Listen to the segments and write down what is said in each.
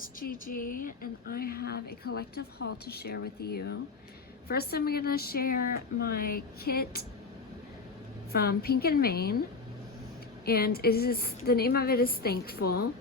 is Gigi, and I have a collective haul to share with you. First, I'm going to share my kit from Pink and Main, and the name of it is Thankful.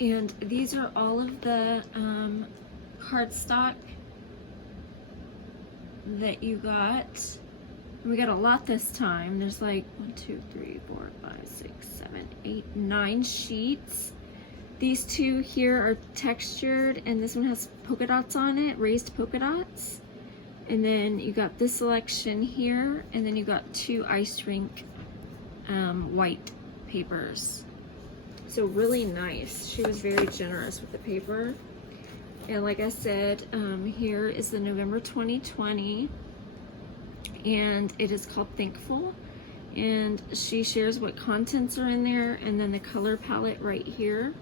And these are all of the cardstock that you got. We got a lot this time. There's like 1, 2, 3, 4, 5, 6, 7, 8, 9 sheets. These two here are textured, and this one has polka dots on it, raised polka dots. And then you got this selection here, and then you got 2 ice rink white papers. So really nice. She was very generous with the paper. And like I said, here is the November 2020, and it is called Thankful. And she shares what contents are in there, and then the color palette right here.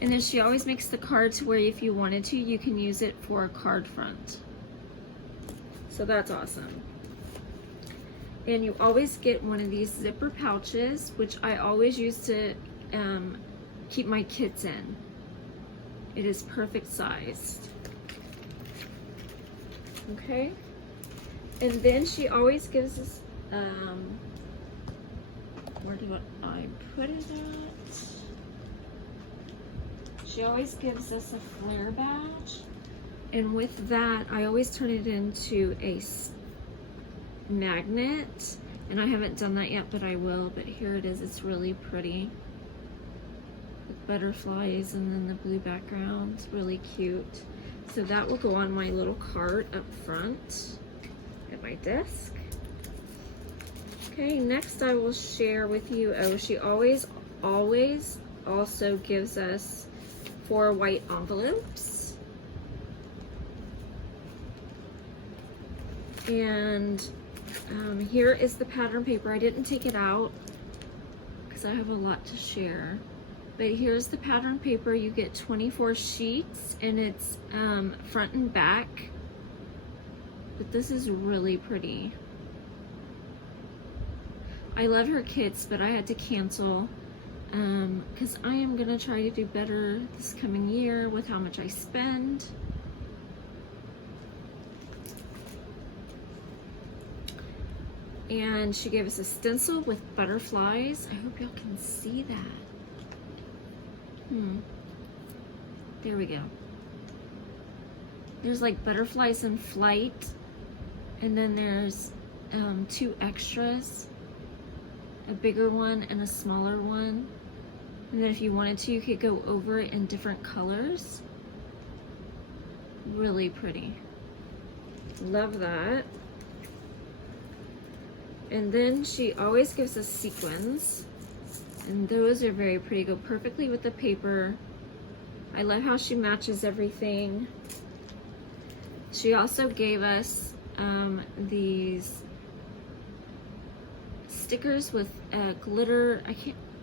And then she always makes the card to where if you wanted to, you can use it for a card front. So that's awesome. And you always get one of these zipper pouches, which I always use to keep my kits in. It is perfect sized. Okay. And then she always gives us, where do I put it at? She always gives us a flare badge. And with that, I always turn it into a magnet. And I haven't done that yet, but I will. But here it is. It's really pretty. With butterflies and then the blue background. It's really cute. So that will go on my little cart up front at my desk. Okay, next I will share with you, she always also gives us 4 white envelopes. And here is the pattern paper. I didn't take it out because I have a lot to share. But here's the pattern paper. You get 24 sheets, and it's front and back. But this is really pretty. I love her kits, but I had to cancel because I am gonna try to do better this coming year with how much I spend. And she gave us a stencil with butterflies. I hope y'all can see that. There we go. There's like butterflies in flight, and then there's 2 extras, a bigger one and a smaller one. And then if you wanted to, you could go over it in different colors. Really pretty. Love that. And then she always gives us sequins, and those are very pretty, go perfectly with the paper. I love how she matches everything. She also gave us these stickers with glitter.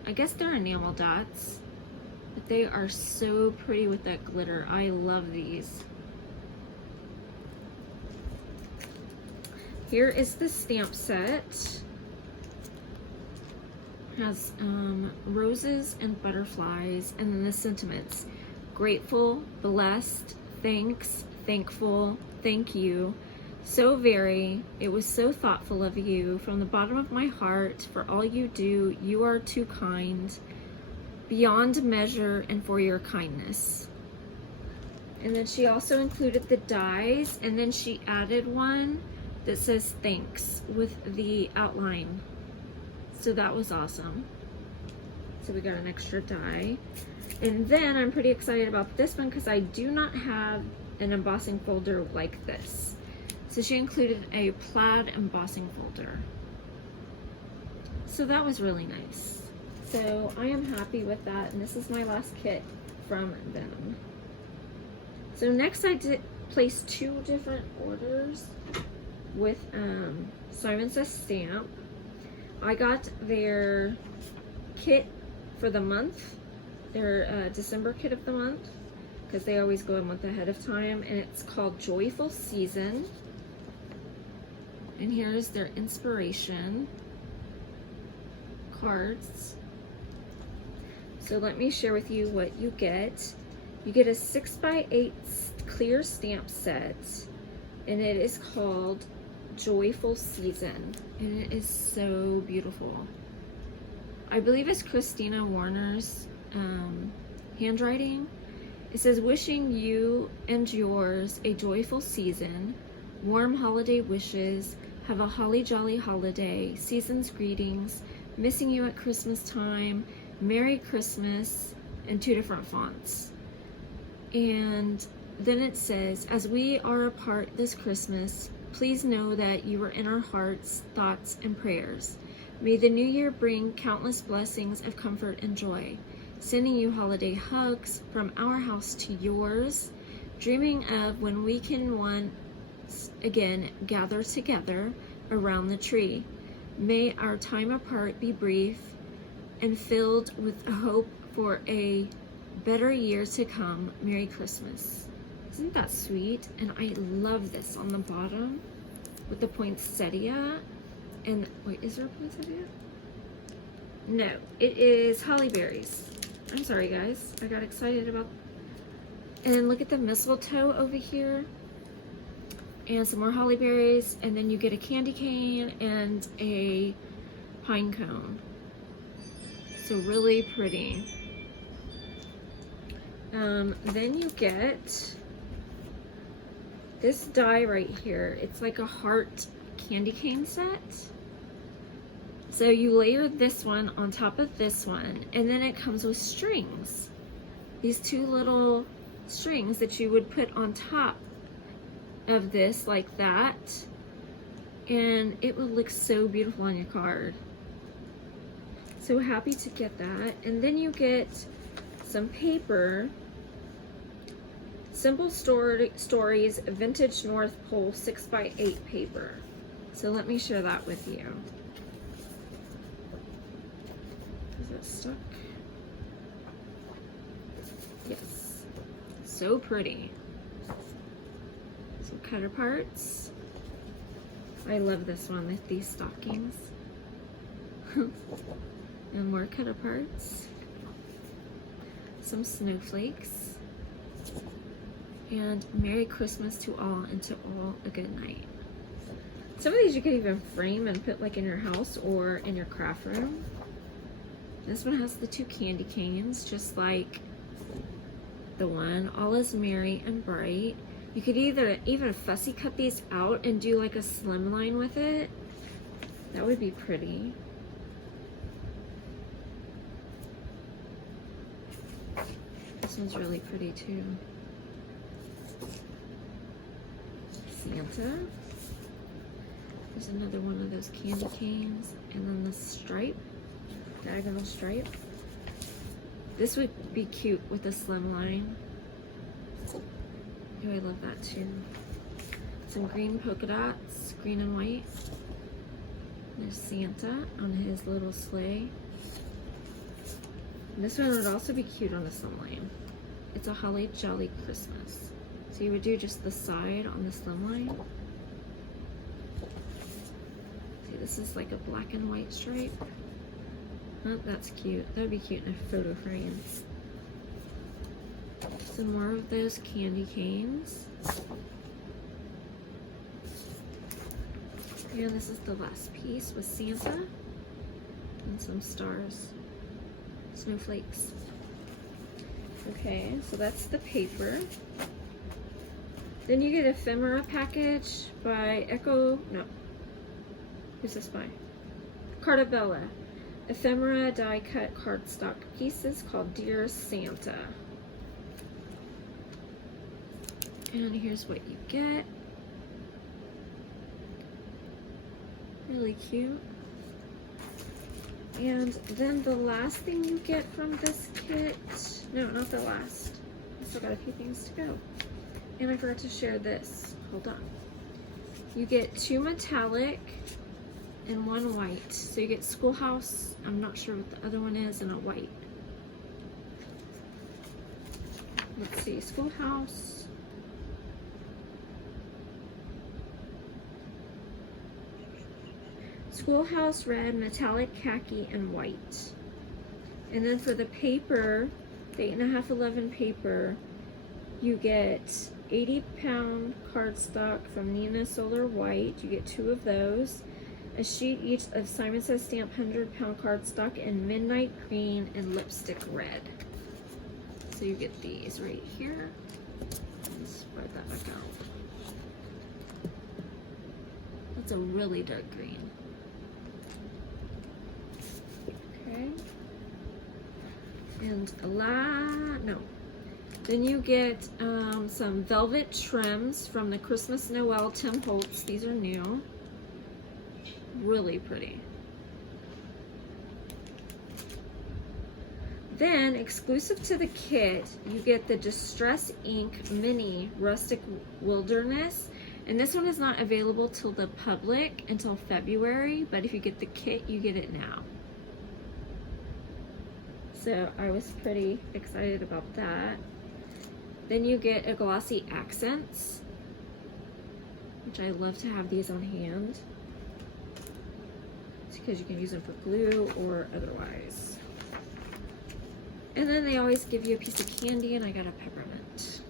I guess they're enamel dots, but they are so pretty with that glitter. I love these. Here is the stamp set. It has roses and butterflies, and then the sentiments: grateful, blessed, thanks, thankful, thank you, so very, it was so thoughtful of you, from the bottom of my heart, for all you do, you are too kind, beyond measure, and for your kindness. And then she also included the dies, and then she added one that says thanks with the outline. So that was awesome. So we got an extra die. And then I'm pretty excited about this one because I do not have an embossing folder like this. So she included a plaid embossing folder. So that was really nice. So I am happy with that, and this is my last kit from them. So next I did place 2 different orders with Simon Says Stamp. I got their kit for the month, their December kit of the month, because they always go a month ahead of time, and it's called Joyful Season. And here's their inspiration cards. So let me share with you what you get. You get a 6x8 clear stamp set, and it is called Joyful Season, and it is so beautiful. I believe it's Christina Warner's handwriting. It says, wishing you and yours a joyful season, warm holiday wishes, have a holly jolly holiday, season's greetings, missing you at Christmas time, Merry Christmas, and 2 different fonts. And then it says, as we are apart this Christmas, please know that you are in our hearts, thoughts, and prayers. May the new year bring countless blessings of comfort and joy. Sending you holiday hugs from our house to yours, dreaming of when we can once again gather together around the tree. May our time apart be brief and filled with hope for a better year to come. Merry Christmas. Isn't that sweet? And I love this on the bottom with the poinsettia. And wait, is there a poinsettia? No, it is holly berries. I'm sorry guys, I got excited about. And then look at the mistletoe over here. And some more holly berries, and then you get a candy cane and a pine cone. So really pretty. Then you get this die right here. It's like a heart candy cane set. So you layer this one on top of this one, and then it comes with strings. These 2 little strings that you would put on top of this like that, and it would look so beautiful on your card. So happy to get that. And then you get some paper, Simple Stories Vintage North Pole 6x8 paper. So let me share that with you. Is it stuck? Yes. So pretty. Some cutter parts. I love this one with these stockings. And more cutter parts. Some snowflakes. And Merry Christmas to all, and to all a good night. Some of these you could even frame and put like in your house or in your craft room. This one has the 2 candy canes, just like the one. All is merry and bright. You could either even fussy cut these out and do like a slim line with it. That would be pretty. This one's really pretty too. Santa. There's another one of those candy canes. And then the stripe, diagonal stripe. This would be cute with a slim line. Oh, I love that too. Some green polka dots, green and white. There's Santa on his little sleigh. And this one would also be cute on a slim line. It's a holly jolly Christmas. So you would do just the side on the slim line. See, this is like a black and white stripe. Oh, that's cute. That would be cute in a photo frame. Some more of those candy canes. And this is the last piece with Santa and some stars, snowflakes. Okay, so that's the paper. Then you get ephemera package by who's this by? Cartabella. Ephemera die cut cardstock pieces called Dear Santa. And here's what you get. Really cute. And then the last thing you get from this kit, no, not the last. I still got a few things to go. And I forgot to share this. Hold on. You get 2 metallic and 1 white. So you get Schoolhouse, I'm not sure what the other one is, and a white. Let's see, Schoolhouse. Schoolhouse red, metallic khaki, and white. And then for the paper, the 8.5 11 paper, You get 80-pound cardstock from Nina Solar White. You get 2 of those. A sheet each of Simon Says Stamp 100-pound cardstock in Midnight Green and Lipstick Red. So you get these right here. Let's spread that back out. That's a really dark green. Okay. And Then you get some velvet trims from the Christmas Noel Tim Holtz. These are new. Really pretty. Then, exclusive to the kit, you get the Distress Ink Mini Rustic Wilderness. And this one is not available till the public until February, but if you get the kit, you get it now. So I was pretty excited about that. Then you get a Glossy Accents, which I love to have these on hand. It's because you can use them for glue or otherwise. And then they always give you a piece of candy, and I got a peppermint.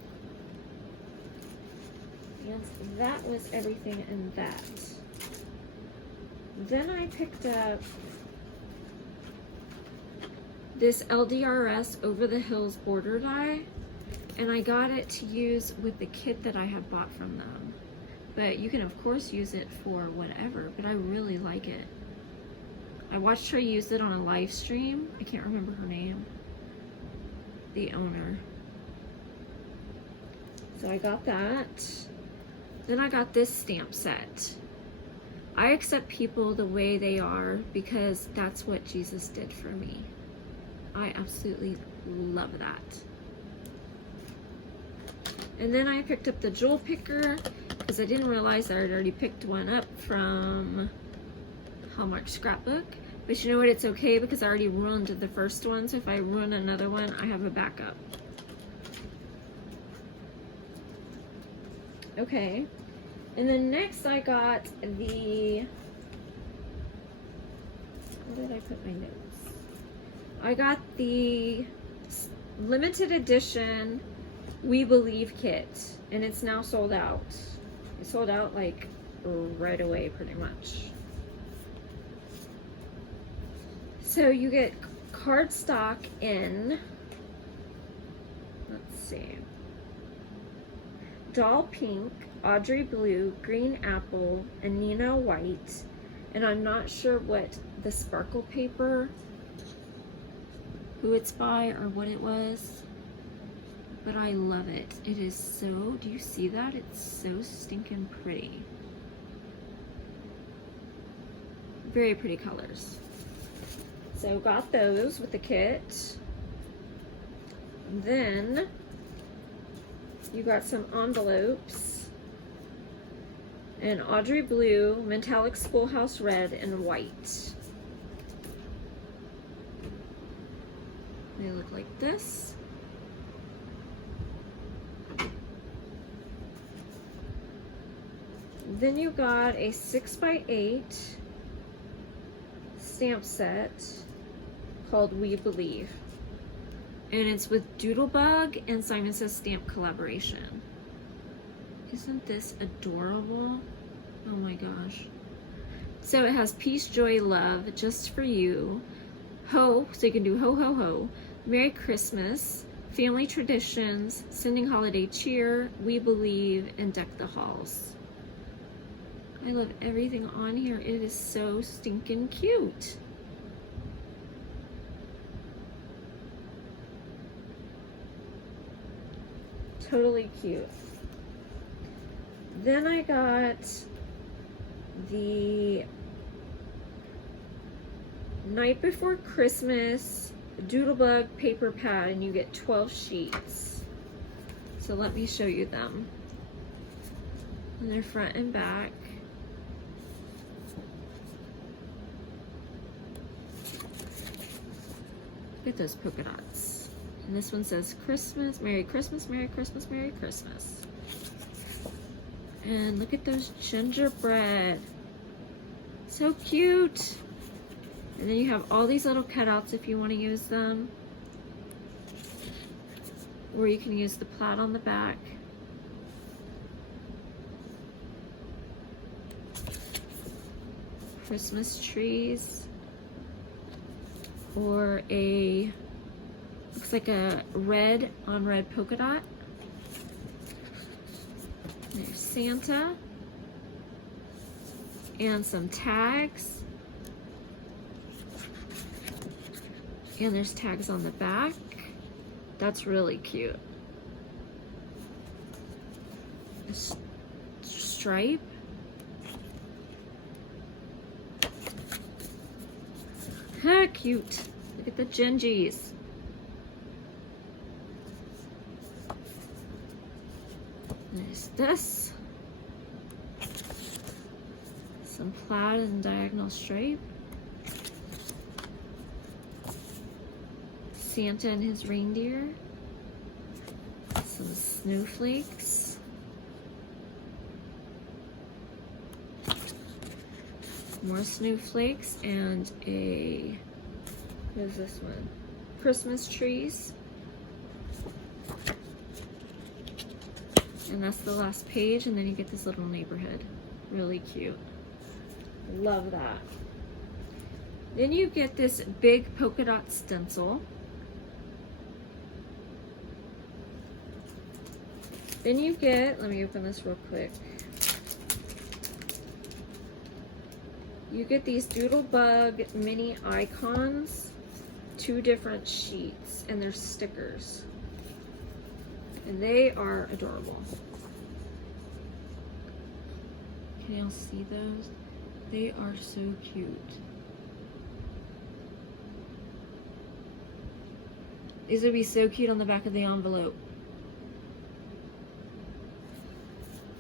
And that was everything in that. Then I picked up this LDRS Over the Hills border die, and I got it to use with the kit that I have bought from them. But you can of course use it for whatever, but I really like it. I watched her use it on a live stream. I can't remember her name. The owner. So I got that. Then I got this stamp set. I accept people the way they are because that's what Jesus did for me. I absolutely love that. And then I picked up the jewel picker because I didn't realize I had already picked one up from Hallmark Scrapbook. But you know what? It's okay because I already ruined the first one. So if I ruin another one, I have a backup. Okay. And then next I got the... Where did I put my notes? I got the limited edition We Believe kit. And it's now sold out. It sold out like right away pretty much. So you get cardstock in, let's see, Doll Pink, Audrey Blue, Green Apple, and Nina White. And I'm not sure what the sparkle paper, who it's by or what it was, but I love it. It is so, do you see that? It's so stinking pretty. Very pretty colors. So got those with the kit. Then you got some envelopes in Audrey Blue, Metallic Schoolhouse Red, and White. They look like this. Then you got a 6x8 stamp set called We Believe, and it's with Doodlebug and Simon Says Stamp collaboration. Isn't this adorable? Oh my gosh. So it has Peace, Joy, Love, Just for You, Ho, so you can do Ho Ho Ho, Merry Christmas, Family Traditions, Sending Holiday Cheer, We Believe, and Deck the Halls. I love everything on here. It is so stinking cute. Totally cute. Then I got the Night Before Christmas Doodlebug paper pad, and you get 12 sheets. So let me show you them. And they're front and back. Look at those polka dots. And this one says Christmas, Merry Christmas, Merry Christmas, Merry Christmas. And look at those gingerbread. So cute. And then you have all these little cutouts if you want to use them. where you can use the plaid on the back. Christmas trees, or a, looks like a red on red polka dot. There's Santa and some tags, and there's tags on the back. That's really cute. A stripe. Ha, cute. Look at the Gingis. There's this. Some plaid and diagonal stripe. Santa and his reindeer. Some snowflakes. More snowflakes and a, what is this one? Christmas trees. And that's the last page, and then you get this little neighborhood. Really cute. Love that. Then you get this big polka dot stencil. Then you get, let me open this real quick. You get these Doodlebug mini icons, 2 different sheets, and they're stickers. And they are adorable. Can y'all see those? They are so cute. These would be so cute on the back of the envelope.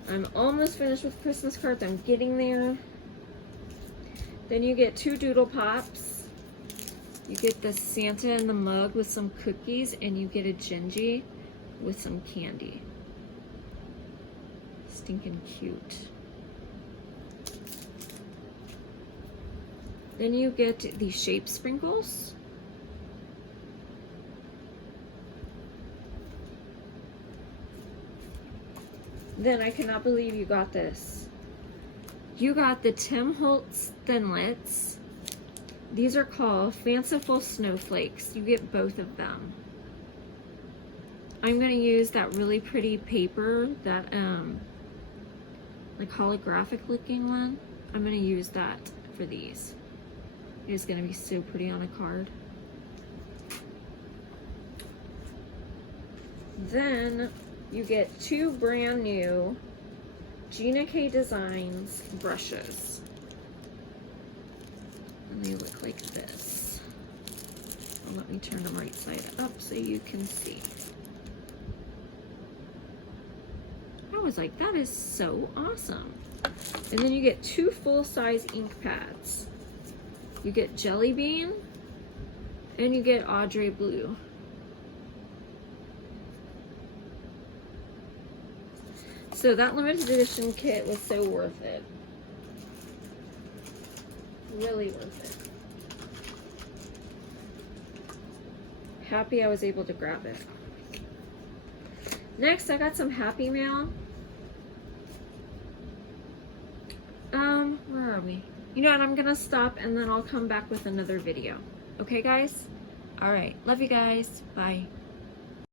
I'm almost finished with Christmas cards. I'm getting there. Then you get 2 Doodle Pops. You get the Santa in the mug with some cookies, and you get a Gigi with some candy. Stinking cute. Then you get the shape sprinkles. Then I cannot believe you got this. You got the Tim Holtz Thinlits. These are called Fanciful Snowflakes. You get both of them. I'm going to use that really pretty paper, that like holographic looking one. I'm going to use that for these. It is going to be so pretty on a card. Then you get 2 brand new Gina K Designs brushes. And they look like this. Well, let me turn them right side up so you can see. I was like, that is so awesome. And then you get 2 full-size ink pads. You get Jelly Bean and you get Audrey Blue. So that limited edition kit was so worth it. Really worth it. Happy I was able to grab it. Next, I got some Happy Mail. Where are we? You know what, I'm gonna stop and then I'll come back with another video. Okay, guys? All right, love you guys. Bye.